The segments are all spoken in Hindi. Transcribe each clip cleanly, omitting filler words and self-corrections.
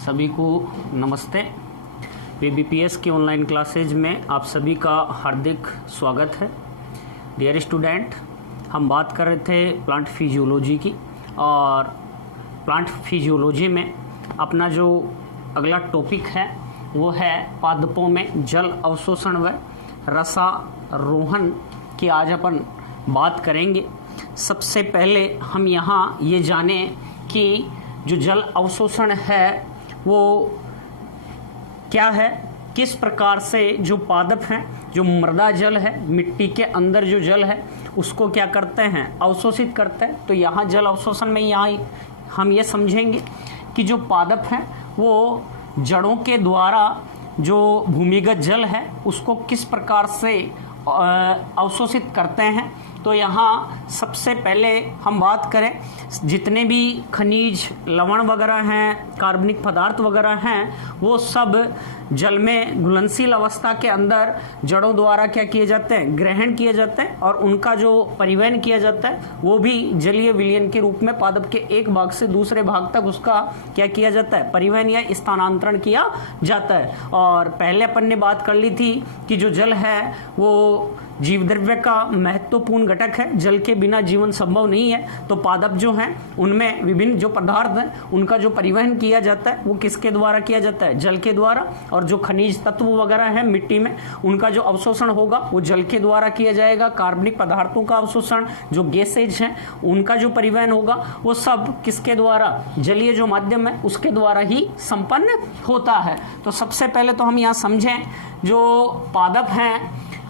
सभी को नमस्ते। VBPS की ऑनलाइन क्लासेज में आप सभी का हार्दिक स्वागत है। डियर स्टूडेंट, हम बात कर रहे थे प्लांट फिजियोलॉजी की, और प्लांट फिजियोलॉजी में अपना जो अगला टॉपिक है वो है पादपों में जल अवशोषण व रसारोहण की आज अपन बात करेंगे। सबसे पहले हम यहाँ ये जानें कि जो जल अवशोषण है वो क्या है, किस प्रकार से जो पादप हैं, जो मृदा जल है, मिट्टी के अंदर जो जल है उसको क्या करते हैं, अवशोषित करते हैं। तो यहाँ जल अवशोषण में यहाँ हम ये समझेंगे कि जो पादप हैं वो जड़ों के द्वारा जो भूमिगत जल है उसको किस प्रकार से अवशोषित करते हैं। तो यहाँ सबसे पहले हम बात करें, जितने भी खनिज लवण वगैरह हैं, कार्बनिक पदार्थ वगैरह हैं, वो सब जल में घुलनशील अवस्था के अंदर जड़ों द्वारा क्या किए जाते हैं, ग्रहण किए जाते हैं, और उनका जो परिवहन किया जाता है वो भी जलीय विलयन के रूप में पादप के एक भाग से दूसरे भाग तक उसका क्या किया जाता है, परिवहन या स्थानांतरण किया जाता है। और पहले अपन ने बात कर ली थी कि जो जल है वो जीव द्रव्य का महत्वपूर्ण घटक है, जल के बिना जीवन संभव नहीं है। तो पादप जो हैं उनमें विभिन्न जो पदार्थ हैं उनका जो परिवहन किया जाता है वो किसके द्वारा किया जाता है, जल के द्वारा। और जो खनिज तत्व वगैरह है मिट्टी में उनका जो अवशोषण होगा वो जल के द्वारा किया जाएगा। कार्बनिक पदार्थों का अवशोषण, जो गैसेज हैं उनका जो परिवहन होगा वो सब किसके द्वारा, जलीय जो माध्यम है उसके द्वारा ही संपन्न होता है। तो सबसे पहले तो हम यहाँ समझें, जो पादप हैं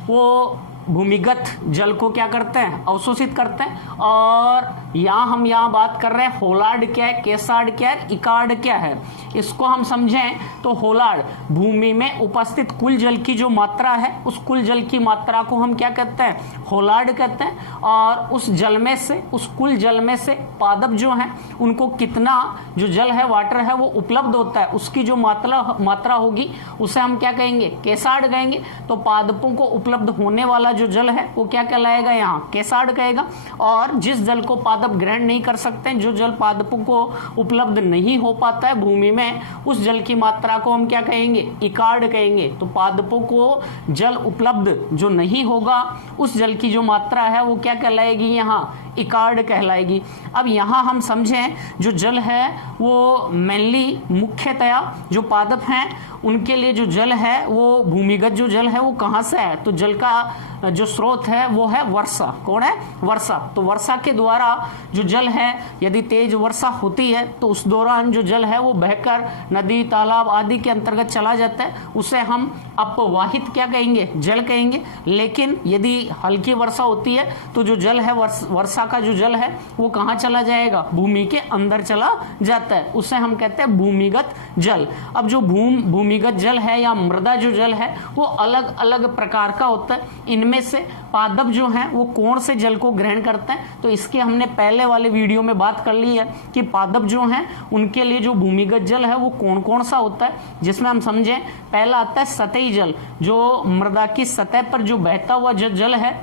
वो भूमिगत जल को क्या करते हैं, अवशोषित करते हैं। और हम यहाँ बात कर रहे हैं होलार्ड क्या है, केसार्ड क्या है, इकार्ड क्या है। इसको हम समझें तो होलार्ड भूमि में उपस्थित कुल जल की जो मात्रा है उस कुल जल की मात्रा को हम क्या कहते हैं, होलार्ड कहते हैं। और उस जल में से, उस कुल जल में से पादप जो हैं उनको कितना जो जल है, वाटर है, वो उपलब्ध होता है, उसकी जो मात्रा होगी उसे हम क्या कहेंगे, केसार्ड कहेंगे। तो पादपों को उपलब्ध होने वाला जो जल है वो क्या कहलाएगा, यहाँ केसार्ड कहेगा। और जिस जल को पादप ग्रहण नहीं कर सकते, जो जल पादपों को उपलब्ध नहीं हो पाता है भूमि में, उस जल की मात्रा को हम क्या कहेंगे, इकार्ड कहेंगे। तो पादपों को जल उपलब्ध जो नहीं होगा उस जल की जो मात्रा है वो क्या कहलाएगी, यहाँ इकार्ड कहलाएगी। अब यहाँ हम समझें, जो जल है वो मेनली मुख्यतया जो पादप हैं उनके लिए जो जल है वो भूमिगत जो जल है वो कहाँ से है, तो जल का जो स्रोत है वो है वर्षा। कौन है, वर्षा। तो वर्षा के द्वारा जो जल है, यदि तेज वर्षा होती है तो उस दौरान जो जल है वो बहकर नदी, तालाब आदि के अंतर्गत चला जाता है, उसे हम अपवाहित क्या कहेंगे, जल कहेंगे। लेकिन यदि हल्की वर्षा होती है तो जो जल है, वर्षा का जो जल है वो कहाँ चला जाएगा, भूमि के अंदर चला जाता है, उसे हम कहते हैं भूमिगत जल। अब जो भूमिगत जल है या मृदा जो जल है वो अलग अलग प्रकार का होता है। इनमें से पादप जो हैं वो कौन से जल को ग्रहण करते हैं, तो इसके हमने पहले वाले वीडियो में बात कर ली है कि पादप जो हैं उनके लिए जो भूमिगत जल है वो कौन कौन सा होता है। जिसमें हम समझें, पहला आता है सतही जल, जो मृदा की सतह पर जो बहता हुआ जो जल है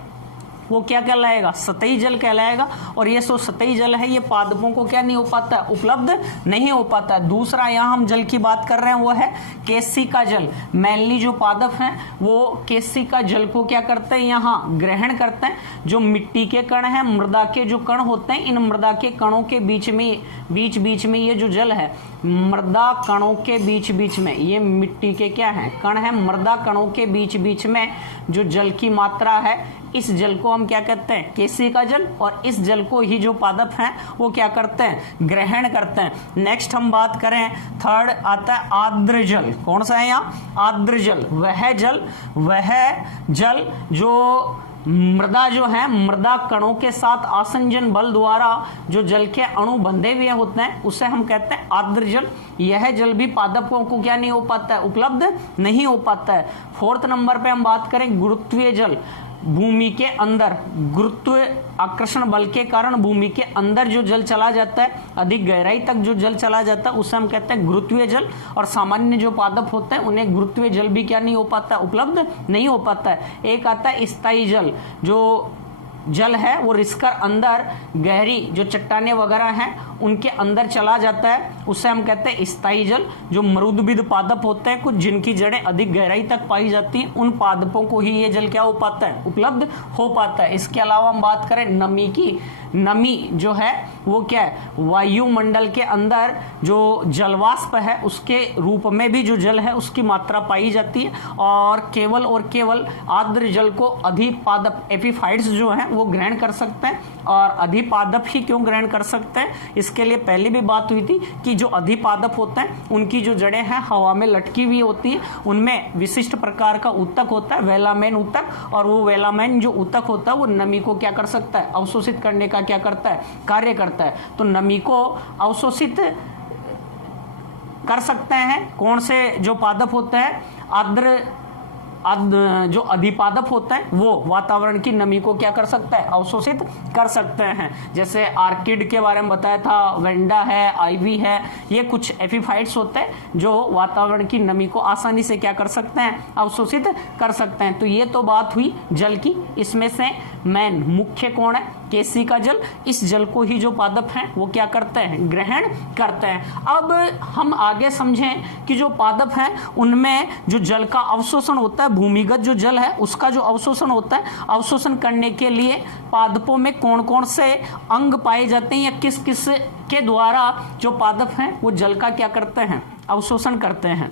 वो क्या कहलाएगा, सतही जल कहलाएगा। और ये जो सतही जल है ये पादपों को क्या नहीं हो पाता, उपलब्ध नहीं हो पाता है। दूसरा यहाँ हम जल की बात कर रहे हैं वो है केशिका जल। मेनली जो पादप हैं वो केशिका जल को क्या करते हैं, यहाँ ग्रहण करते हैं। जो मिट्टी के कण हैं, मृदा के जो कण होते हैं, इन मृदा के कणों के बीच में ये जो जल है, मृदा कणों के बीच में ये मिट्टी के क्या है, कण है, मृदा कणों के बीच में जो जल की मात्रा है, इस जल को हम क्या कहते हैं, केशिका जल। और इस जल को ही जो पादप हैं वो क्या करते हैं, ग्रहण करते हैं। नेक्स्ट हम बात करें, थर्ड आता है आर्द्र जल। कौन सा है यहाँ, आर्द्र जल। वह जल जो मृदा जो है, मृदा कणों के साथ आसंजन बल द्वारा जो जल के अणु बंधे हुए होते हैं उसे हम कहते हैं आर्द्र जल। यह जल भी पादपों को क्या नहीं हो पाता है, उपलब्ध नहीं हो पाता है। फोर्थ नंबर पे हम बात करें गुरुत्वीय जल। भूमि के अंदर गुरुत्व आकर्षण बल के कारण भूमि के अंदर जो जल चला जाता है, अधिक गहराई तक जो जल चला जाता है उसे हम कहते हैं गुरुत्वीय जल। और सामान्य जो पादप होते हैं उन्हें गुरुत्वीय जल भी क्या नहीं हो पाता, उपलब्ध नहीं हो पाता है। एक आता है स्थायी जल, जो जल है वो रिसकर अंदर गहरी जो चट्टाने वगैरह हैं उनके अंदर चला जाता है, उसे हम कहते हैं स्थायी जल। जो मरुदबिद पादप होते हैं कुछ, जिनकी जड़ें अधिक गहराई तक पाई जाती हैं, उन पादपों को ही ये जल क्या हो पाता है, उपलब्ध हो पाता है। इसके अलावा हम बात करें नमी की, नमी जो है वो क्या है, वायुमंडल के अंदर जो जलवाष्प है उसके रूप में भी जो जल है उसकी मात्रा पाई जाती है, और केवल आर्द्र जल को अधिपादप एपिफाइट्स जो हैं वो ग्रहण कर सकते हैं। और अधिपादप ही क्यों ग्रहण कर सकते हैं, इसके लिए पहले भी बात हुई थी कि जो अधिपादप होते हैं उनकी जो जड़ें हैं हवा में लटकी हुई होती है, उनमें विशिष्ट प्रकार का ऊतक होता है, वेलामेन ऊतक, और वो वेलामेन जो ऊतक होता है वो नमी को क्या कर सकता है, अवशोषित करने का क्या करता है, कार्य करता है। तो नमी को अवशोषित कर सकते हैं कौन से जो पादप होते हैं, आर्द्र जो अधिपादप होता है वो वातावरण की नमी को क्या कर सकता है, अवशोषित कर सकते हैं। जैसे आर्किड के बारे में बताया था, वेंडा है, आईवी है, ये कुछ एपिफाइट्स होते हैं जो वातावरण की नमी को आसानी से क्या कर सकते हैं, अवशोषित कर सकते हैं। तो ये तो बात हुई जल की। इसमें से मेन मुख्य कौन है, केशिका जल। इस जल को ही जो पादप हैं वो क्या करते हैं, ग्रहण करते हैं। अब हम आगे समझें कि जो पादप हैं उनमें जो जल का अवशोषण होता है, भूमिगत जो जल है उसका जो अवशोषण होता है, अवशोषण करने के लिए पादपों में कौन कौन से अंग पाए जाते हैं, या किस किस के द्वारा जो पादप हैं वो जल का क्या करते हैं, अवशोषण करते हैं।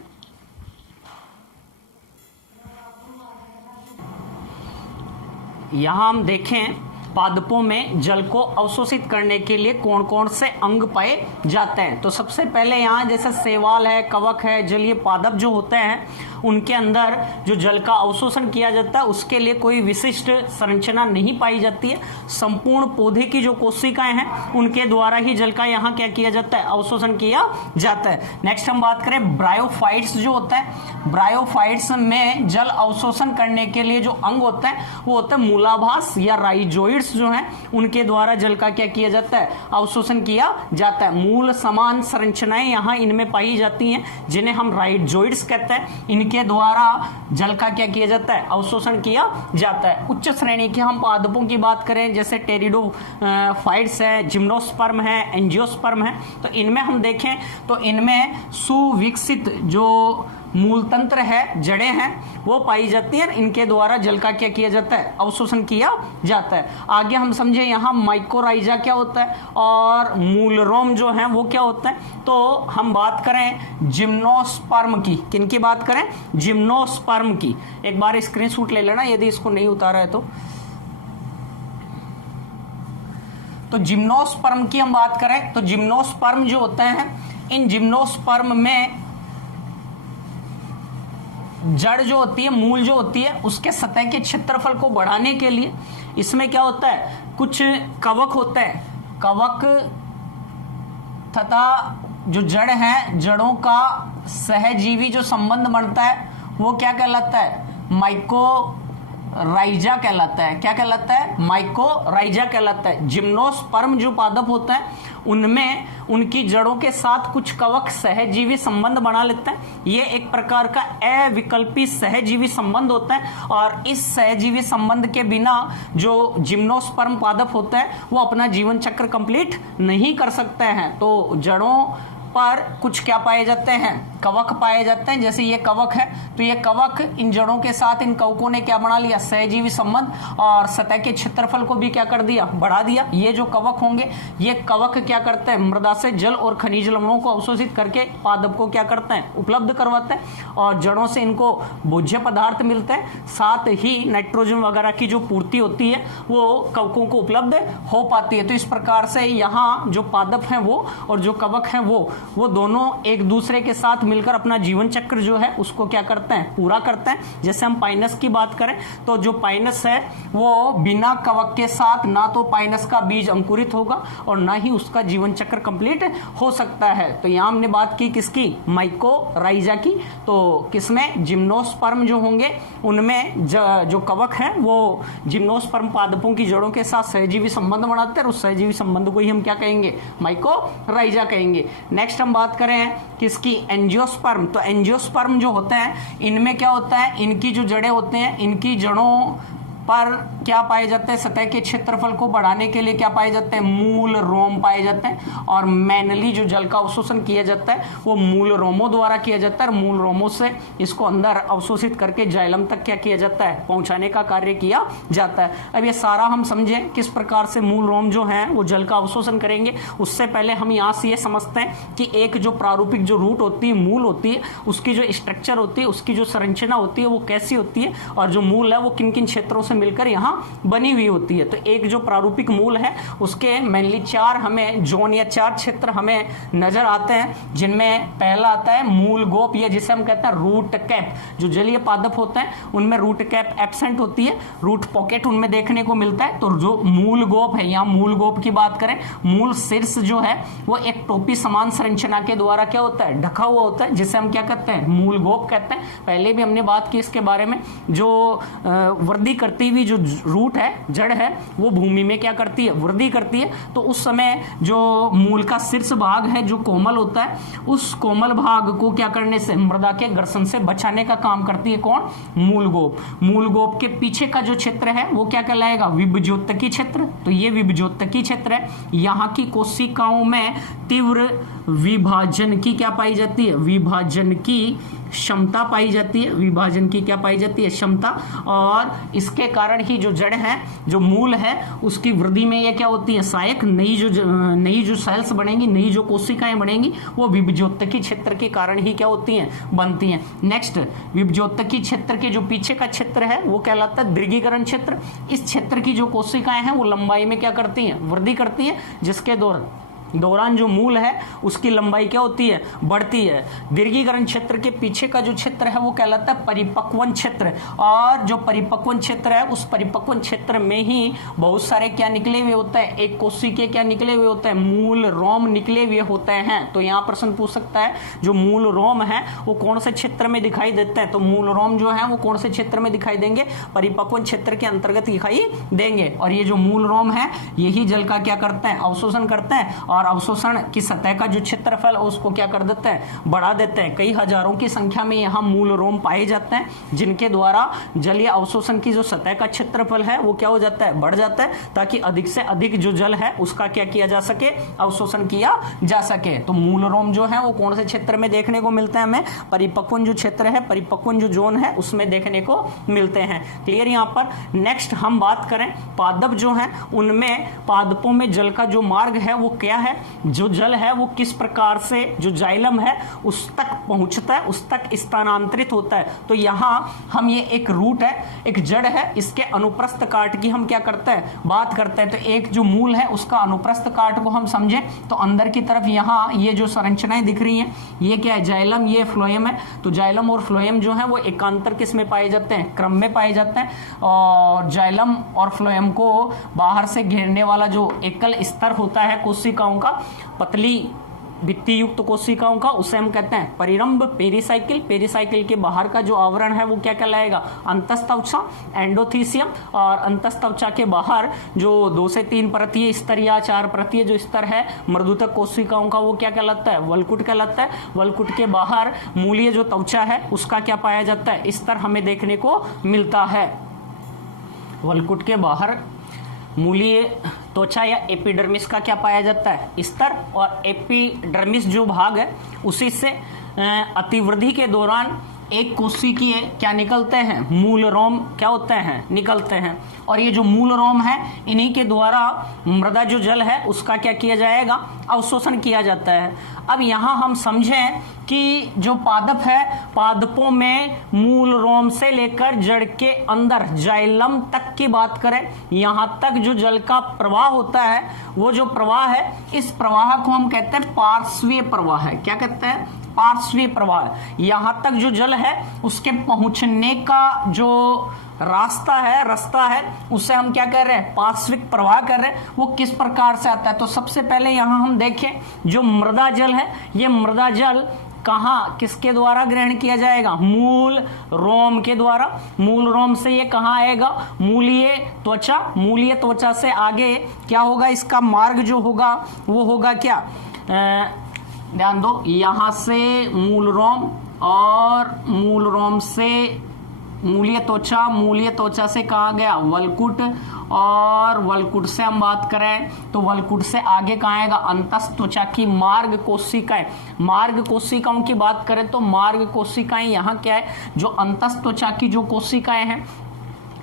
यहां हम देखें पादपों में जल को अवशोषित करने के लिए कौन कौन से अंग पाए जाते हैं। तो सबसे पहले यहाँ जैसे शैवाल है, कवक है, जलीय पादप जो होते हैं उनके अंदर जो जल का अवशोषण किया जाता है उसके लिए कोई विशिष्ट संरचना नहीं पाई जाती है। संपूर्ण पौधे की जो कोशिकाएं हैं उनके द्वारा ही जल का यहाँ क्या किया जाता है, अवशोषण किया जाता है। नेक्स्ट हम बात करें ब्रायोफाइट्स जो होता है, ब्रायोफाइट्स में जल अवशोषण करने के लिए जो अंग होता है वो होता है मूलाभास या राइजोइड्स जो हैं उनके द्वारा जल का क्या किया जाता है, अवशोषण किया जाता है। मूल समान संरचनाएं यहाँ इनमें पाई जाती हैं जिन्हें हम राइजोइड्स कहते हैं। इनके द्वारा जल का क्या किया जाता है, अवशोषण किया जाता है। उच्च श्रेणी के हम पादपों की बात करें जैसे टेरिडोफाइट्स है, जिम्नोस्पर्म है, एंजियोस्पर्म है, तो इनमें हम देखें तो इनमें सुविकसित जो मूल तंत्र है, जड़ें हैं वो पाई जाती हैं। इनके द्वारा जल का क्या किया जाता है, अवशोषण किया जाता है। आगे हम समझे यहाँ माइकोराइजा क्या होता है और मूलरोम जो है वो क्या होता है। तो हम बात करें जिम्नोस्पर्म की, किनकी बात करें, जिम्नोस्पर्म की। एक बार स्क्रीनशॉट ले लेना यदि इसको नहीं उतारा है तो जिम्नोस्पर्म की हम बात करें तो जिम्नोस्पर्म जो होते हैं, इन जिम्नोस्पर्म में जड़ जो होती है, मूल जो होती है, उसके सतह के क्षेत्रफल को बढ़ाने के लिए इसमें क्या होता है, कुछ कवक होता है, कवक तथा जो जड़ है, जड़ों का सहजीवी जो संबंध बनता है वो क्या कहलाता है, माइकोराइजा कहलाता है। क्या कहलाता है, माइकोराइजा कहलाता है। जिम्नोस्पर्म जो पादप होता है उनमें उनकी जड़ों के साथ कुछ कवक सहजीवी संबंध बना लेते हैं। ये एक प्रकार का अविकल्पी सहजीवी संबंध होता है और इस सहजीवी संबंध के बिना जो जिम्नोस्पर्म पादप होता है वो अपना जीवन चक्र कंप्लीट नहीं कर सकते हैं। तो जड़ों पर कुछ क्या पाए जाते हैं, कवक पाए जाते हैं। जैसे ये कवक है तो ये कवक इन जड़ों के साथ इन कवकों ने क्या बना लिया, सहजीवी संबंध, और सतह के क्षेत्रफल को भी क्या कर दिया, बढ़ा दिया। ये जो कवक होंगे ये कवक क्या करते हैं, मृदा से जल और खनिज लवणों को अवशोषित करके पादप को क्या करते हैं, उपलब्ध करवाते हैं और जड़ों से इनको भोज्य पदार्थ मिलते हैं। साथ ही नाइट्रोजन वगैरह की जो पूर्ति होती है वो कवकों को उपलब्ध हो पाती है। तो इस प्रकार से यहाँ जो पादप हैं वो और जो कवक हैं वो दोनों एक दूसरे के साथ मिलकर अपना जीवन चक्र जो है उसको क्या करते हैं, पूरा करते हैं। जैसे हम पाइनस की बात करें तो जो पाइनस है वो बिना कवक के साथ ना तो पाइनस का बीज अंकुरित होगा और ना ही उसका जीवन चक्र कंप्लीट हो सकता है। तो यहाँ हमने बात की किसकी, माइकोराइजा की। तो किसमें, जिम्नोस्पर्म जो होंगे उनमें जो कवक है वो जिम्नोस्पर्म पादपों की जड़ों के साथ सहजीवी संबंध बनाते हैं और उस सहजीवी संबंध को ही हम क्या कहेंगे, माइकोराइजा कहेंगे। नेक्स्ट हम बात करें किसकी, एंजियोस्पर्म। तो एंजियोस्पर्म जो होते हैं इनमें क्या होता है, इनकी जो जड़ें होते हैं इनकी जड़ों पर क्या पाए जाते हैं, सतह के क्षेत्रफल को बढ़ाने के लिए क्या पाए जाते हैं, मूल रोम पाए जाते हैं। और मैनुअली जो जल का अवशोषण किया जाता है वो मूल रोमों द्वारा किया जाता है, और मूल रोमों से इसको अंदर अवशोषित करके जाइलम तक क्या किया जाता है, पहुंचाने का कार्य किया जाता है। अब ये सारा हम समझे किस प्रकार से मूल रोम जो है वो जल का अवशोषण करेंगे। उससे पहले हम यहाँ से ये समझते हैं कि एक जो प्रारूपिक जो रूट होती है, मूल होती है, उसकी जो स्ट्रक्चर होती है, उसकी जो संरचना होती है वो कैसी होती है, और जो मूल है वो किन किन क्षेत्रों से मिलकर यहाँ बनी हुई होती है। तो एक जो प्रारूपिक मूल है उसके मेनली 4 हमें जोन या 4 क्षेत्र हमें नजर आते हैं, जिनमें पहला आता है मूल गोप, या जिसे हम कहते हैं रूट कैप। जो जलीय पादप होते हैं उनमें रूट कैप एब्सेंट होती है, रूट पॉकेट उनमें देखने को मिलता है। तो जो मूल गोप है, यहाँ मूल गोप की बात करें, मूल शीर्ष जो है वो एक टोपी समान संरचना के द्वारा क्या होता है, ढका हुआ होता है, जिसे हम क्या कहते हैं, मूल गोप कहते हैं। पहले भी हमने बात की इसके बारे में। जो वृद्धि करती हुई जो रूट है, जड़ है, वो भूमि में क्या करती है, वृद्धि करती है। तो उस समय जो मूल का शीर्ष भाग है जो कोमल होता है, उस कोमल भाग को क्या करने से, मृदा के घर्षण से बचाने का काम करती है कौन, मूल गोप। मूल गोप के पीछे का जो क्षेत्र है वो क्या कहलाएगा, विभज्योतकी क्षेत्र। तो ये विभज्योतकी क्षेत्र है। यहाँ की कोशिकाओं में तीव्र विभाजन की क्या पाई जाती है, विभाजन की क्षमता पाई जाती है, विभाजन की क्या पाई जाती है, क्षमता। और इसके कारण ही जो जड़ है, जो मूल है, उसकी वृद्धि में ये क्या होती है, सहायक नई जो सेल्स बनेंगी, नई जो कोशिकाएं बनेंगी, वो विभज्योतकी क्षेत्र के कारण ही क्या होती हैं, बनती हैं। नेक्स्ट, विभज्योतकी क्षेत्र के जो पीछे का क्षेत्र है वो कहलाता है दीर्घीकरण क्षेत्र। इस क्षेत्र की जो कोशिकाएं हैं वो लंबाई में क्या करती हैं, वृद्धि करती है, जिसके दौरान जो मूल है उसकी लंबाई क्या होती है, बढ़ती है। दीर्घीकरण क्षेत्र के पीछे का जो क्षेत्र है वो कहलाता है परिपक्वन क्षेत्र। और जो परिपक्वन क्षेत्र है, उस परिपक्वन क्षेत्र में ही बहुत सारे क्या निकले हुए होते हैं, एक कोशिके क्या निकले हुए होते हैं, मूल रोम निकले हुए होते हैं। तो यहाँ प्रश्न पूछ सकता है जो मूल रोम है वो कौन से क्षेत्र में दिखाई देते हैं। तो मूल रोम जो है वो कौन से क्षेत्र में दिखाई देंगे, परिपक्वन क्षेत्र के अंतर्गत दिखाई देंगे। और ये जो मूल रोम है यही जल का क्या करते हैं, अवशोषण करते हैं, और अवशोषण की सतह का जो क्षेत्रफल उसको क्या कर देते हैं, बढ़ा देते हैं। कई हजारों की संख्या में यहाँ मूल रोम पाए जाते हैं, जिनके द्वारा जलीय अवशोषण की जो सतह का क्षेत्रफल है वो क्या हो जाता है, बढ़ जाता है, ताकि अधिक से अधिक जो जल है उसका क्या किया जा सके, अवशोषण किया जा सके। तो मूल रोम जो है वो कौन से क्षेत्र में देखने को मिलते हैं, हमें परिपक्वन जो क्षेत्र है, परिपक्वन जो जोन है उसमें देखने को मिलते हैं। क्लियर यहाँ पर। नेक्स्ट हम बात करें पादप जो है, उनमें पादपों में जल का जो मार्ग है वो क्या है, जो जल है वो किस प्रकार से जो जाइलम है उस तक पहुंचता है, उस तक स्थानांतरित होता है। तो यहाँ हम ये एक रूट है, एक जड़ है, इसके अनुप्रस्थ काट की हम क्या करते हैं, बात करते हैं। तो एक जो मूल है उसका अनुप्रस्थ काट को हम समझे तो अंदर की तरफ यहाँ ये जो संरचनाएं दिख रही हैं ये क्या है, जाइलम, ये फ्लोएम है। तो जाइलम और फ्लोएम जो है वो एकांतर किस में पाए जाते हैं, क्रम में पाए जाते हैं। और जाइलम और फ्लोएम को बाहर से घेरने वाला जो एकल स्तर होता है कोशिकाओं का, पतली भित्ति युक्त कोशिकाओं का, उसे हम कहते हैं परिरंभ, पेरिसाइकिल। पेरिसाइकिल के बाहर का जो आवरण है वो क्या कहलाएगा, अंतस्तवचा, एंडोथीसियम। और अंतस्तवचा के बाहर जो 2 से 3 परतीय स्तर या 4 परतीय जो स्तर है मृदुतक कोशिकाओं का वो क्या कहलाता है, वलकुट कहलाता है। वलकुट के बाहर मूलीय जो त्वचा है उसका क्या पाया जाता है, स्तर हमें देखने को मिलता है। वलकुट के बाहर मूलीय त्वचा या एपिडर्मिस का क्या पाया जाता है, स्तर। और एपिडर्मिस जो भाग है उसी से अतिवृद्धि के दौरान एक कोशिकीय क्या निकलते हैं, मूल रोम क्या होते हैं, निकलते हैं। और ये जो मूल रोम है इन्हीं के द्वारा मृदा जो जल है उसका क्या किया जाएगा, अवशोषण किया जाता है। अब यहाँ हम समझें कि जो पादप है, पादपों में मूल रोम से लेकर जड़ के अंदर जाइलम तक की बात करें, यहाँ तक जो जल का प्रवाह होता है वो जो प्रवाह है, इस प्रवाह को हम कहते हैं पार्श्वीय प्रवाह है। क्या कहते हैं, पार्श्वीय प्रवाह। यहाँ तक जो जल है उसके पहुंचने का जो रास्ता है उसे हम क्या कर रहे हैं, पार्श्विक प्रवाह कर रहे हैं। वो किस प्रकार से आता है, तो सबसे पहले यहाँ हम देखें जो मृदा जल है, ये मृदा जल कहाँ, किसके द्वारा ग्रहण किया जाएगा, मूल रोम के द्वारा। मूल रोम से ये कहाँ आएगा, मूलीय त्वचा। मूलीय त्वचा से आगे क्या होगा, इसका मार्ग जो होगा वो होगा क्या, ध्यान दो, यहां से मूल रोम, और मूल रोम से मूलीय त्वचा, मूलीय त्वचा से कहाँ गया, वलकुट, और वलकुट से हम बात करें तो वलकुट से आगे कहाँ आएगा, अंतस्थ त्वचा की मार्ग कोशिकाएं। मार्ग कोशिकाओं की बात करें तो मार्ग कोशिकाएं यहाँ क्या है, जो अंतस्थ त्वचा की जो कोशिकाएं हैं,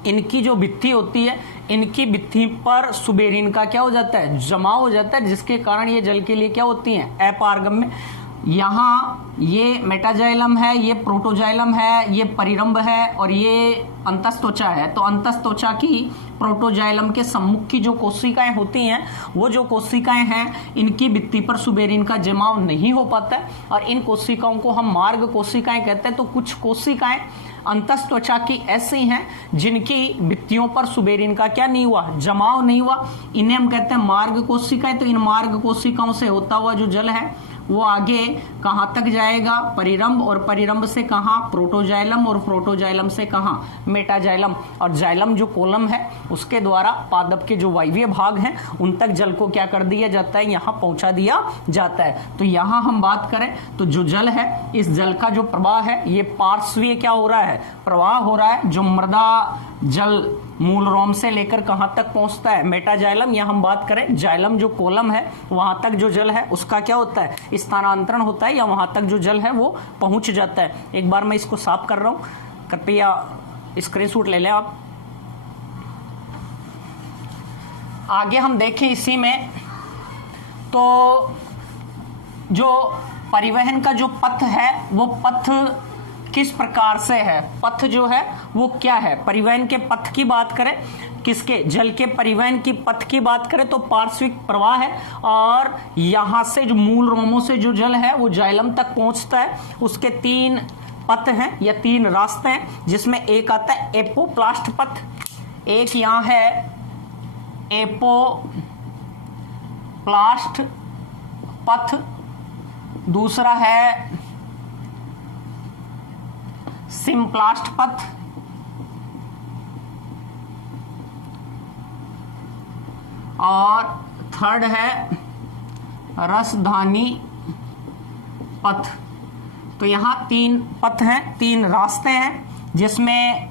इनकी जो भित्ति होती है, इनकी भित्ति पर सुबेरिन का क्या हो जाता है, जमा हो जाता है, जिसके कारण ये जल के लिए क्या होती हैं, अपारगम्य। यहाँ ये मेटाजाइलम है, ये प्रोटोजाइलम है, ये परिरंभ है, और ये अंतस्थ त्वचा है। तो अंतस्थ त्वचा की प्रोटोजाइलम के सम्मुख की जो कोशिकाएं होती हैं, वो जो कोशिकाएं हैं, इनकी भित्ति पर सुबेरिन का जमाव नहीं हो पाता है, और इन कोशिकाओं को हम मार्ग कोशिकाएं कहते हैं। तो कुछ कोशिकाएं अंतस्थ त्वचा की ऐसी हैं जिनकी भित्तियों पर सुबेरिन का क्या नहीं हुआ, जमाव नहीं हुआ, इन्हें हम कहते हैं मार्ग कोशिकाएं। तो इन मार्ग कोशिकाओं से होता हुआ जो जल है वो आगे कहां तक जाएगा, परिरंभ, और परिरंभ से कहां, प्रोटोजाइलम, और प्रोटोजाइलम से कहां, मेटाजाइलम, और जाइलम जो कोलम है उसके द्वारा पादप के जो वायवीय भाग हैं उन तक जल को क्या कर दिया जाता है, यहां पहुंचा दिया जाता है। तो यहां हम बात करें तो जो जल है, इस जल का जो प्रवाह है ये पार्श्वीय क्या हो रहा है, प्रवाह हो रहा है। जो मृदा जल मूल रोम से लेकर कहां तक पहुंचता है, मेटाजाइलम, या हम बात करें जाइलम जो कोलम है वहां तक जो जल है उसका क्या होता है, स्थानांतरण होता है, या वहां तक जो जल है वो पहुंच जाता है। एक बार मैं इसको साफ कर रहा हूं, कृपया स्क्रीनशॉट ले लें आप। आगे हम देखें इसी में तो जो परिवहन का जो पथ है वो पथ किस प्रकार से है, पथ जो है वो क्या है। परिवहन के पथ की बात करें, किसके, जल के परिवहन की पथ की बात करें तो पार्श्विक प्रवाह है, और यहां से जो मूल रोमों से जो जल है वो जाइलम तक पहुंचता है। उसके 3 पथ हैं या 3 रास्ते हैं, जिसमें एक आता है एपोप्लास्ट पथ, एक यहां है एपोप्लास्ट पथ, दूसरा है सिम्प्लास्ट पथ, और थर्ड है रसधानी पथ। तो यहाँ 3 पथ हैं, 3 रास्ते हैं, जिसमें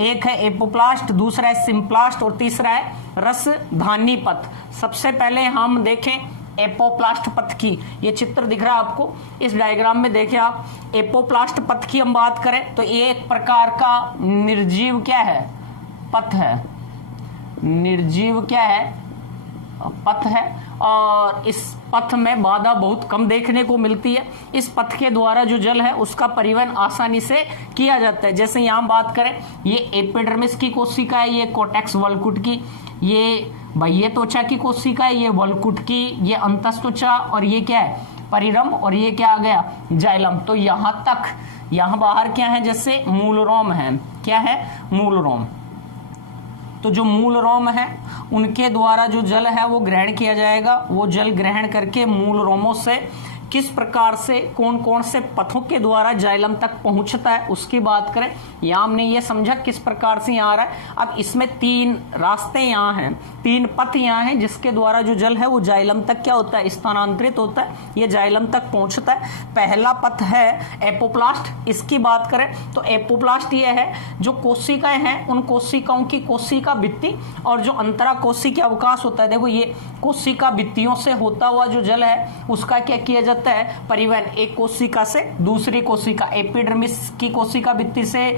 एक है एपोप्लास्ट, दूसरा है सिम्प्लास्ट, और तीसरा है रसधानी पथ। सबसे पहले हम देखें एपोप्लास्ट पथ की, ये चित्र दिख रहा है आपको, इस डायग्राम में देखें आप। एपोप्लास्ट पथ की हम बात करें तो ये एक प्रकार का निर्जीव क्या है, पथ है, निर्जीव क्या है, पथ है, और इस पथ में बाधा बहुत कम देखने को मिलती है। इस पथ के द्वारा जो जल है उसका परिवहन आसानी से किया जाता है। जैसे यहाँ बात करें, ये एपिडर्मिस की कोशिका है, ये कोटेक्स वलकुट की, ये बाह्य त्वचा की कोशिका है, ये वलकुट की, ये अंतस्थ त्वचा, और ये क्या है, परिरंभ, और ये क्या आ गया, जाइलम। तो यहाँ तक, यहाँ बाहर क्या है, जैसे मूल रोम है, क्या है, मूल रोम। तो जो मूल रोम है उनके द्वारा जो जल है वो ग्रहण किया जाएगा। वो जल ग्रहण करके मूल रोमों से किस प्रकार से, कौन कौन से पथों के द्वारा जाइलम तक पहुंचता है उसकी बात करें। यहाँ हमने ये समझा किस प्रकार से यहाँ आ रहा है। अब इसमें 3 रास्ते यहाँ हैं, 3 पथ यहाँ हैं, जिसके द्वारा जो जल है वो जाइलम तक क्या होता है, स्थानांतरित होता है, ये जाइलम तक पहुंचता है। पहला पथ है एपोप्लास्ट, इसकी बात करें तो एपोप्लास्ट ये है जो कोशिकाएं हैं, उन कोशिकाओं की कोशिका भित्ति और जो अंतरा कोशिकीय अवकाश होता है, देखो ये कोशिका भित्तियों से होता हुआ जो जल है उसका क्या किया जाता है, परिवहन एक कोशिका से दूसरी कोशिका, एपिडर्मिस की कोशिका भित्ति से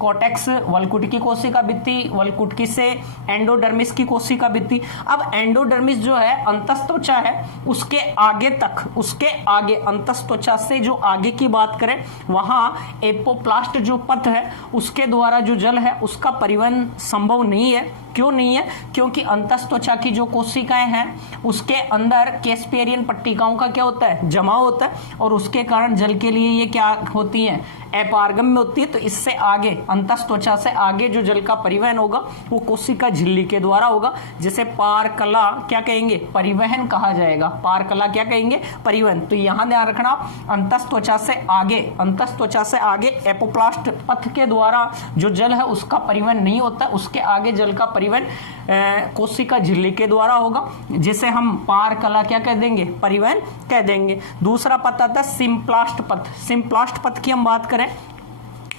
कोटेक्स वलकुट की कोशिका भित्ति, वलकुट की से एंडोडर्मिस की कोशिका भित्ति। अब एंडोडर्मिस जो है अंतस्थ त्वचा है, उसके आगे तक, उसके आगे अंतस्थ त्वचा से जो आगे की बात करें वहां एपोप्लास्ट जो पथ है उसके द्वारा जो जल है उसका परिवहन संभव नहीं है। क्यों नहीं है? क्योंकि अंतस्थ त्वचा की जो कोशिकाएं हैं उसके अंदर कैस्पेरियन पट्टिकाओं का क्या होता है, जमाव होता है, और उसके कारण जल के लिए ये क्या होती हैं, अपारगम्य होती है। तो इससे आगे अंतस्थ त्वचा से आगे जो जल का परिवहन होगा वो कोशिका झिल्ली के द्वारा होगा, जिसे पारकला क्या कहेंगे, परिवहन कहा जाएगा। पारकला क्या कहेंगे, परिवहन। तो यहां ध्यान रखना, अंतस्थ त्वचा से आगे, अंतस्थ त्वचा से आगे एपोप्लास्ट पथ के द्वारा जो जल है उसका परिवहन नहीं होता, उसके आगे जल का परिवहन कोशिका झिल्ली के द्वारा होगा, जिसे हम पारकला क्या कह देंगे, परिवहन कह देंगे। दूसरा पथ आता है सिम्प्लास्ट पथ। सिम्प्लास्ट पथ की हम बात करें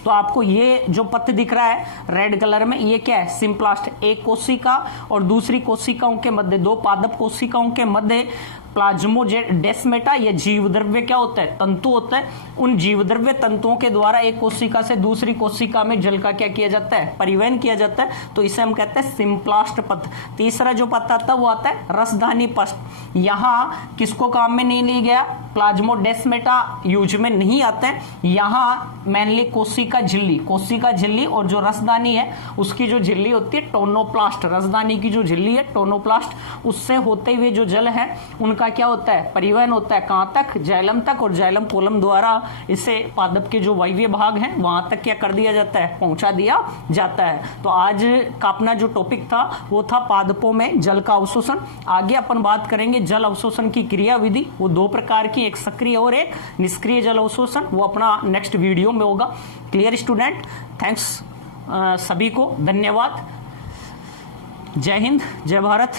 तो आपको ये जो पत्र दिख रहा है रेड कलर में, ये क्या है? सिम्प्लास्ट। एक कोशिका और दूसरी कोशिकाओं के मध्य, दो पादप कोशिकाओं के मध्य प्लाज्मोडेस्माटा, ये जीव द्रव्य क्या होता है? तंतु होता है। उन जीव द्रव्य तंतुओं के द्वारा एक कोशिका से दूसरी कोशिका में जल का क्या किया जाता है? परिवहन किया जाता है। तो इसे हम कहते हैं सिम्प्लास्ट पथ। तीसरा जो पथ आता है वो आता है रसधानी पथ। यहाँ किसको काम में नहीं लिया गया? प्लाज्मोडेस्माटा यूज में नहीं आते हैं। यहाँ मेनली कोशिका झिल्ली और जो रसदानी है उसकी जो झिल्ली होती है टोनोप्लास्ट, रसदानी की जो झिल्ली है टोनोप्लास्ट, उससे होते हुए जो जल है उनका क्या होता है? परिवहन होता है। कहां तक? जाइलम तक। और जाइलम कोलम द्वारा इसे पादप के जो वायवीय भाग हैं वहां तक क्या कर दिया जाता है? पहुंचा दिया जाता है। तो आज का अपना जो टॉपिक था वो था पादपों में जल का अवशोषण। आगे अपन बात करेंगे जल अवशोषण की क्रिया विधि। वो दो प्रकार की, एक सक्रिय और एक निष्क्रिय जल अवशोषण, वो अपना नेक्स्ट वीडियो में होगा। Clear student? थैंक्स सभी को, धन्यवाद। जय हिंद, जय भारत।